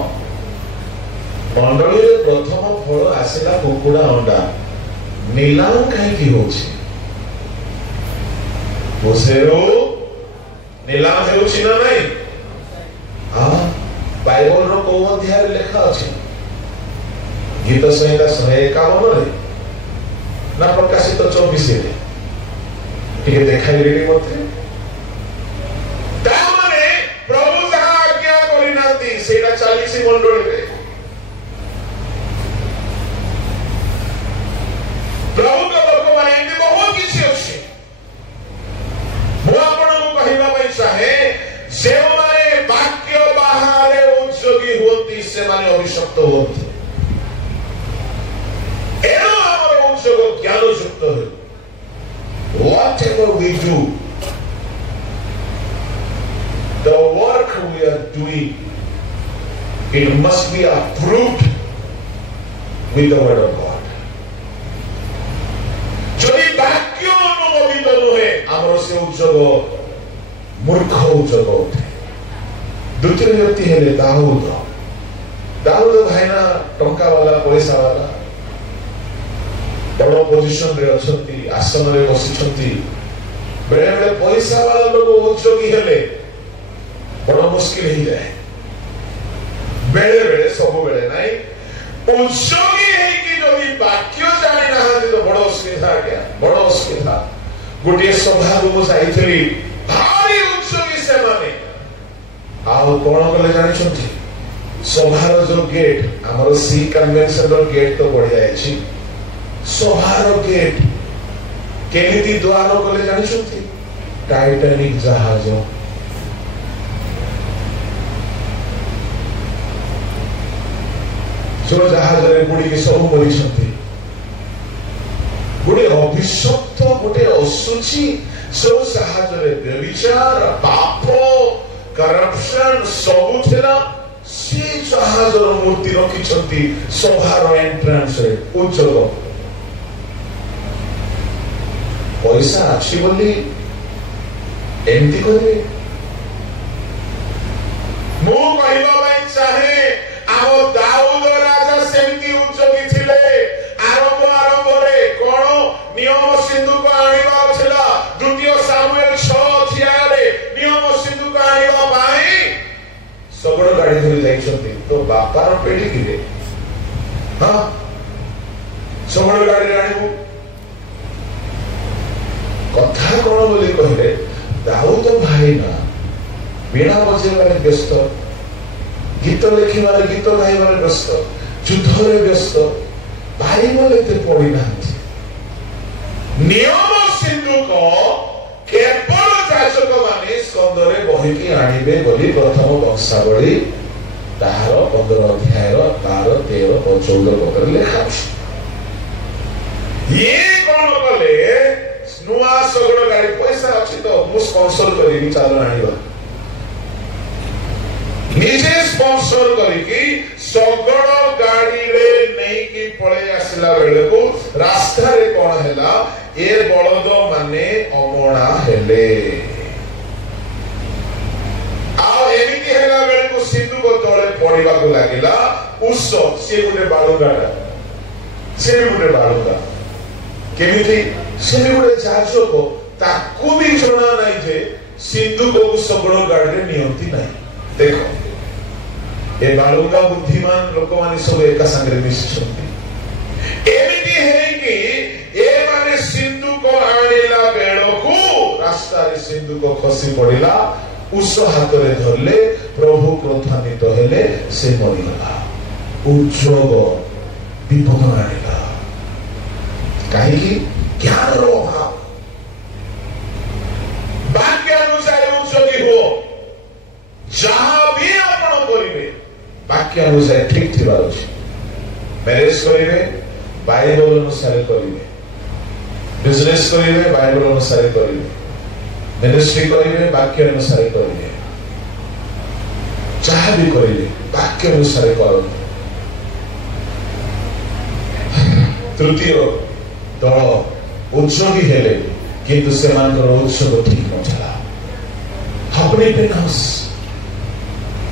ମଣ୍ଡଳୀରେ ପ୍ରଥମ ଫଳ ଆସିଲା କୁକୁଡ଼ା ଅଣ୍ଡା। ନିଲାମ କାହିଁକି ହଉଛି? ମୋସେରୁ ନିଲାମ ହେଉଛି ନା ନାଇଁ? ବାଇବଲର କୋଉ ଅଧ୍ୟାୟରେ ଲେଖା ଅଛି? ଗୀତ ସଂହିତା 151 ନା ପ୍ରକାଶିତ 24? ଟିକେ ଦେଖାଇଲେଣି ମତେ। ତାମାନେ ପ୍ରଭୁ ଯାହା ଆଜ୍ଞା କରିନାହାନ୍ତି ସେଇଟା ଚାଲିଛି ମଣ୍ଡଳୀରେ। ପ୍ରଭୁଙ୍କ ଲୋକମାନେ ଏମିତି ବହୁତ କିଛି ଅଛି। ମୁଁ ଆପଣଙ୍କୁ କହିବା ପାଇଁ ଚାହେଁ, ଯେଉଁମାନେ ବାକ୍ୟ ବାହାରେ ଉଦ୍ଯୋଗୀ ହୁଅନ୍ତି ସେମାନେ ଅଭିଶପ୍ତ ହୁଅନ୍ତି। ଏଣୁ ଆମର ଉଦ୍ଯୋଗ ଜ୍ଞାନ ଯୁକ୍ତ ହେଉ। Whatever we do, the work we are doing, it must be approved with the word of God. যদি বাক্য অনুমোদিত নহে আমার সে উদ্যোগ মূর্খ উদ্যোগ ওঠে। দ্বিতীয় ব্যক্তি হেলে দাউদ। দাউদ ভাইনা টঙ্কা বালা, পয়সা বালা, বড় পজিশন রে অছন্তি, আসନରେ বସିଛନ୍ତି। ବେଳେ ବେଳେ ପଇସା ବାଲା ଲୋକ ଉଦ୍ଯୋଗୀ ହେଲେ ବଡ ମୁସ୍କିଲ ହେଇଯାଏ। ବେଳେ ବେଳେ, ସବୁବେଳେ ନାଇଁ। ଉଦ୍ଯୋଗୀ ହେଇକି ଯଦି ବାକ୍ୟ ଜାଣି ନାହାନ୍ତି ତ ବଡ ଅସୁବିଧା ଆଜ୍ଞା, ବଡ ଅସୁବିଧା। ଗୋଟିଏ ସଭାକୁ ମୁଁ ଯାଇଥିଲି, ଭାରି ଉଦ୍ଯୋଗୀ ସେମାନେ। ଆଉ କଣ କଲେ ଜାଣିଛନ୍ତି? ସଭାର ଯୋଉ ଗେଟ୍, ଆମର ସି କନଭେନସନର ଗେଟ୍ ତ ବଢିଯାଇଛି। ସଭାର ଗେଟ୍ କେମିତି ଦ୍ୱାର କଲେ ଜାଣିଛନ୍ତି? ଟାଇଟାନିକ ଜାହାଜ। ଯୋଉ ଜାହାଜରେ ବୁଡିକି ସବୁ ମରିଛନ୍ତି। ଗୋଟେ ଅଭିଶପ୍ତ, ଗୋଟେ ଅଶୁଚି ସବୁ ଜାହାଜରେ ବ୍ୟଭିଚାର, ପାପ, କରପସନ ସବୁ ଥିଲା। ସେ ଜାହାଜର ମୂର୍ତ୍ତି ରଖିଛନ୍ତି ସଭାର ଏଣ୍ଟ୍ରାନ୍ସରେ। ଉଚ୍ଚକ ପଇସା ଅଛି ବୋଲି ଏମିତି କରିବେ? ମୁଁ କହିବା ପାଇଁ ଚାହେଁ, ଆମ ଦାଉଦ ରାଜା ସେମିତି ଉଦ୍ଯୋଗୀ ଥିଲେ। ଆରମ୍ଭରେ କଣ ନିୟମ ସିନ୍ଧୁକ ଆଣିବାର ଥିଲା? ଦ୍ୱିତୀୟ ସାମୁଏଲ 6:6 ନିୟମ ସିନ୍ଧୁକ ଆଣିବା ପାଇଁ ଶଗଡ଼ ଗାଡି ଧରି ଯାଇଛନ୍ତି। ତ ବାପାର ପେଢିକିରେ ଶଗଡ଼ ଗାଡିରେ ଆଣିବୁ। କଥା କଣ ବୋଲି କହିଲେ, ଦାଉଦ ଭାଇନା ବୀଣା ବଜେଇବାରେ ବ୍ୟସ୍ତ, ଗୀତ ଲେଖିବାରେ, ଗୀତ ଗାଇବାରେ ବ୍ୟସ୍ତ, ଯୁଦ୍ଧରେ ବ୍ୟସ୍ତ। ବାଇବଲ ଏତେ ପଢିନାହାନ୍ତି। ନିୟମ ସିନ୍ଧୁକ କେବଳ ଯାଜକ ମାନେ ସ୍କନ୍ଧରେ ବହିକି ଆଣିବେ ବୋଲି ପ୍ରଥମ ବଂଶାବଳୀ ତାହାର 15 ଅଧ୍ୟାୟର 12, 13, 14 ପଦରେ ଲେଖା ଅଛି। ଇଏ କଣ କଲେ? ନୂଆ ଶଗଡ଼ ଗାଡି, ପଇସା ଅଛି ତ ମୁଁ ସ୍ପନ୍ସର କରିବି, ଚାଲ ଆଣିବା। ନିଜେ ସ୍ପନ୍ସର କରିକି ଶଗଡ଼ ଗାଡିରେ ନେଇକି ପଳେଇ ଆସିଲା ବେଳକୁ ରାସ୍ତାରେ କଣ ହେଲା? ଏ ବଳଦ ମାନେ ଅମଣା ହେଲେ। ଆଉ ଏମିତି ହେଲା ବେଳକୁ ସିନ୍ଧୁକ ତଳେ ପଡିବାକୁ ଲାଗିଲା। ଉଷ, ସିଏ ଗୋଟେ ବାଳୁଙ୍ଗାଟା, ସେ ଗୋଟେ ବାଳୁଙ୍ଗା। କେମିତି? ସେ ଗୋଟେ ଯାଜକ, ତାକୁ ବି ଜଣା ନାହିଁ ଯେ ସିନ୍ଧୁକକୁ ଶଗଡ଼ ଗାଡିରେ ନିଅନ୍ତି ନାହିଁ। ଦେଖ, ଏ ବାଳୁଙ୍ଗା ବୁଦ୍ଧିମାନ ଲୋକମାନେ ସବୁ ଏକା ସାଙ୍ଗରେ ମିଶିଛନ୍ତି। ଏମିତି ହେଇକି ଏମାନେ ସିନ୍ଧୁକ ଆଣିଲା ବେଳକୁ ରାସ୍ତାରେ ସିନ୍ଧୁକ ଖସି ପଡିଲା। ଉଷ ହାତରେ ଧରିଲେ, ପ୍ରଭୁ କ୍ରୋଧାନ୍ୱିତ ହେଲେ, ସେ ମରିଗଲା। ଉଦ୍ଯୋଗ ବିପଦ ଆଣିଲା। କାହିଁକି? ଜ୍ଞାନର ଅଭାବ। ବାକ୍ୟାନୁସାରେ ଉଦ୍ଯୋଗୀ ହୁଅ। ବାକ୍ୟ ଅନୁସାରେ ଠିକ ଥିବାର ଅଛି। ମ୍ୟାରେଜ କରିବେ ବାଇବଲ ଅନୁସାରେ କରିବେ, ବିଜନେସ କରିବେ ବାଇବଲ ଅନୁସାରେ କରିବେ, ମିନିଷ୍ଟ୍ରି କରିବେ ବାକ୍ୟ ଅନୁସାରେ କରିବେ, ଯାହା ବି କରିବେ ବାକ୍ୟ ଅନୁସାରେ କରନ୍ତୁ। ତୃତୀୟ ଦଳ ଉତ୍ସୋଗୀ ହେଲେ କିନ୍ତୁ ସେମାନଙ୍କର ଉତ୍ସବ ଠିକ ନଥିଲା।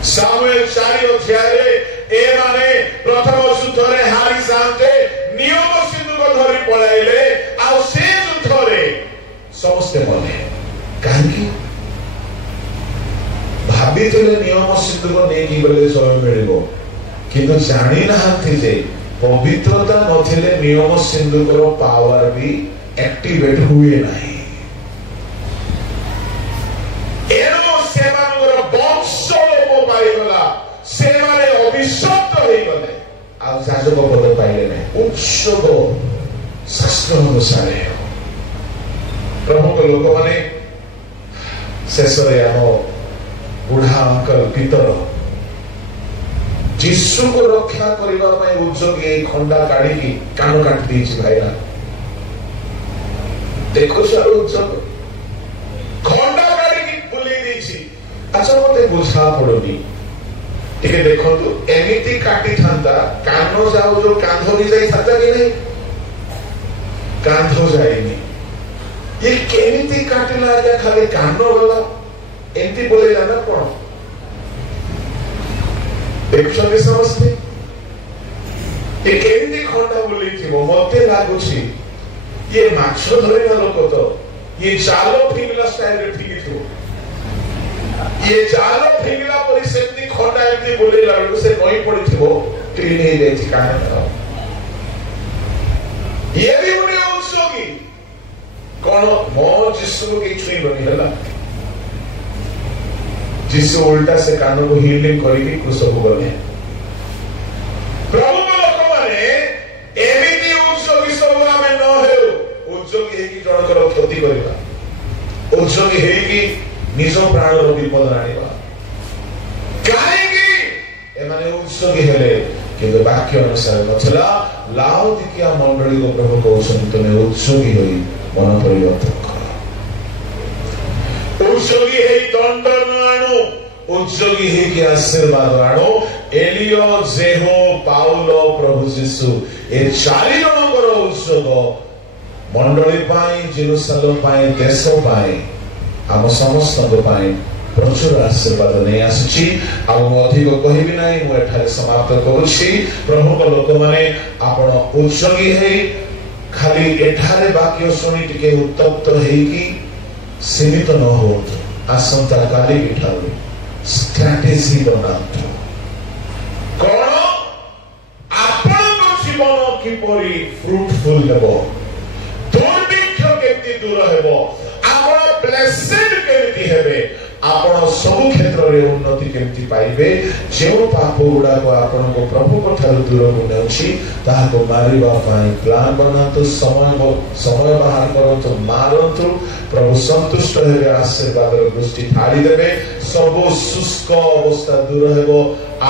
ସାମୁଏଲ 4 ଅଧ୍ୟାୟରେ ଏମାନେ ପ୍ରଥମ ଯୁଦ୍ଧରେ ହାରି ଯାଆନ୍ତେ ନିୟମ ସିନ୍ଦୁକ ଧରି ପଳାଇଲେ, ଆଉ ସେ ଯୁଦ୍ଧରେ ସମସ୍ତେ ମଲେ। କାହିଁକି? ଭାବିଥିଲେ ନିୟମ ସିନ୍ଦୁକ ନେଇକି ଗଲେ ଜୟ ମିଳିବ, କିନ୍ତୁ ଜାଣିନାହାନ୍ତି ଯେ ପବିତ୍ରତା ନଥିଲେ ନିୟମ ସିନ୍ଦୁକର ପାୱାର ବି ଆକ୍ଟିଭେଟ ହୁଏ ନାହିଁ। ଏଣୁ ସେମାନଙ୍କର ବଂଶ ଲୋପ ପାଇଗଲା, ସେମାନେ ଅଭିଶପ୍ତ ହେଇଗଲେ, ଆଉ ଯାଜକ ପଦ ପାଇଲେ ନାହିଁ। ଉତ୍ସବ ଶାସ୍ତ୍ର ଅନୁସାରେ ପ୍ରମୁଖ ଲୋକମାନେ ଶେଷରେ ଆମ ବୁଢା ଅଙ୍କଲ ପିତର ଯୀଶୁକୁ ରକ୍ଷା କରିବା ପାଇଁ ଉଦ୍ଯୋଗୀ ଏଇ ଖଣ୍ଡା କାଢିକି କାନ କାଟି ଦେଇଛି। ଭାଇନା ଦେଖୁଛ ଉଦ୍ଯୋଗ ଖଣ୍ଡା କାଢିକି ବୁଲେଇ ଦେଇଛି। ଆଚ୍ଛା ମତେ ବୁଝା ପଡୁନି, ଟିକେ ଦେଖନ୍ତୁ ଏମିତି କାଟିଥାନ୍ତା କାନ ଯାଉ ଯୋଉ କାନ୍ଧ ବି ଯାଇଥାନ୍ତା କି ନାହିଁ? କାନ୍ଧ ଯାଇନି। ये केमिति काटिला आज्ञा खाली कान गला एमती बोलेला ना कौन देखुछन्ति समस्ते ये केमिति खंडा बोली थी वो मते लागुछि ये माछ धरिना लोक तो ये जाल फिंगला स्टाइल रे फिंगी थो ये जाल फिंगला परि सेमती खंडा एमती बोलेला से नई पड़िथिबो क्लीन हे जायछि कान ये भी उन्हें उत्सोगी कौन मो जिसु के छुई बनी हला जिसु उल्टा से कान को हीलिंग करके क्रूस को गले प्रभु लोक माने एमिति उत्सोगी सब हमें न हे उत्सोगी हे कि जण कर क्षति करबा उत्सोगी हे कि निज प्राण रो विपद आनिबा काहे कि ए माने उत्सोगी हेले किंतु वाक्य अनुसार नथला लाउदिकिया मंडली को प्रभु कहउछन तमे उत्सोगी होई मन परिवर्तन कर उत्सोगी है दंड न आनो उत्सोगी है कि आशीर्वाद आनो एलियो जेहो पाउलो प्रभु यीशु ए चारि जनकर उत्सव मंडली पाई जेरूशलेम पाई देश पाई हम समस्त पाई प्रचुर आशीर्वाद नहीं आसी अधिक कहबी ना मुझे समाप्त करुच्ची प्रभु लोक मैंने आपण उत्सोगी है खाली एठारे वाक्य शुणी टिके उत्तप्त हेकी सीमित न हो आसंता काली ठारू स्ट्रैटेजी बनातु कोन आपण जीवन किपरि फ्रूटफुल हेबो दुर्भिक्ष केति दूर हेबो आपण ब्लेसेड केति हेबे आपण सब क्षेत्र रे उन्नति केति पाइबे जे पाप गुडा को आपण को प्रभु को ठारू दूर होनेछि ताहा को मारिबा पाई प्लान बनातो समय बाहर करतो मारतो प्रभु संतुष्ट हेबे आशीर्वाद रो दृष्टि ढाली देबे सब शुष्क अवस्था दूर हेबो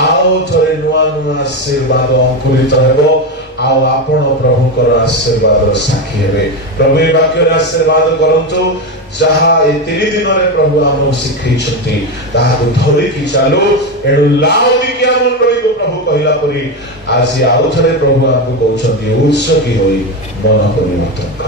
आउ थरे नुआ नुआ आशीर्वाद अंकुरित हेबो आउ आपण प्रभु को आशीर्वाद रो साक्षी हेबे प्रभु ए वाक्य आशीर्वाद करंतु जहा ए 3 दिन रे प्रभु हमो शिखै छथि ताहा को धरि कि चालो एडु लाउदिकिया मंडली को प्रभु कहिला परी आज आउ थरे प्रभु हमको कहउछथि उत्सोगी होई मन परिवर्तन कर